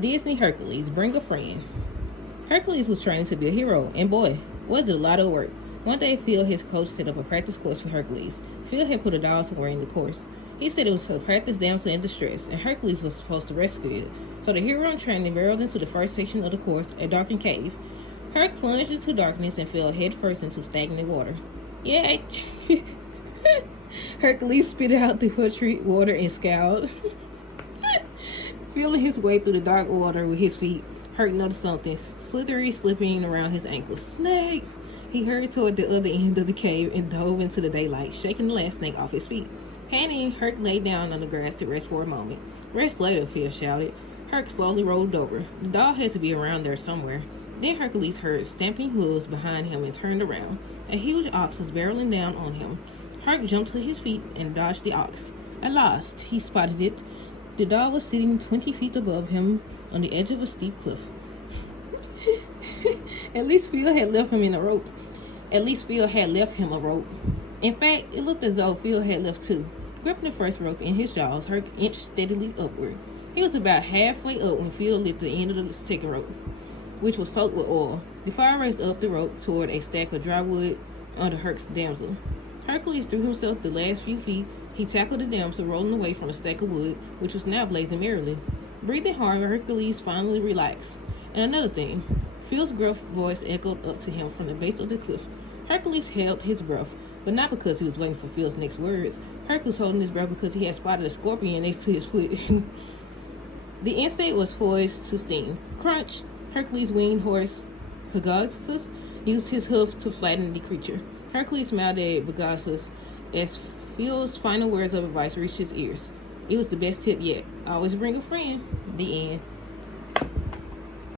Disney Hercules, bring a friend. Hercules was training to be a hero, and boy, was it a lot of work. One day, Phil, his coach, set up a practice course for Hercules. Phil had put a doll somewhere in the course. He said it was to practice damsel in distress, and Hercules was supposed to rescue it. So the hero in training barreled into the first section of the course, a darkened cave. Herc plunged into darkness and fell headfirst into stagnant water. Yay! Hercules spit out the watery water and scowled. Feeling his way through the dark water with his feet, Herc noticed something slithery slipping around his ankles. Snakes! He hurried toward the other end of the cave and dove into the daylight, shaking the last snake off his feet. Panting, Herc lay down on the grass to rest for a moment. Rest later, Phil shouted. Herc slowly rolled over. The dog had to be around there somewhere. Then Hercules heard stamping hooves behind him and turned around. A huge ox was barreling down on him. Herc jumped to his feet and dodged the ox. At last, he spotted it. The dog was sitting 20 feet above him on the edge of a steep cliff. At least Phil had left him a rope. In fact, it looked as though Phil had left too. Gripping the first rope in his jaws, Herc inched steadily upward. He was about halfway up when Phil lit the end of the second rope, which was soaked with oil. The fire raced up the rope toward a stack of dry wood under Herc's damsel. Hercules threw himself the last few feet. He tackled the damsel, rolling away from the stack of wood, which was now blazing merrily. Breathing hard, Hercules finally relaxed. And another thing, Phil's gruff voice echoed up to him from the base of the cliff. Hercules held his breath, but not because he was waiting for Phil's next words. Herc was holding his breath because he had spotted a scorpion next to his foot. The insect was poised to sting. Crunch! Hercules' winged horse, Pegasus, used his hoof to flatten the creature. Hercules smiled at Pegasus as Phil's final words of advice reached his ears. It was the best tip yet. Always bring a friend. The end.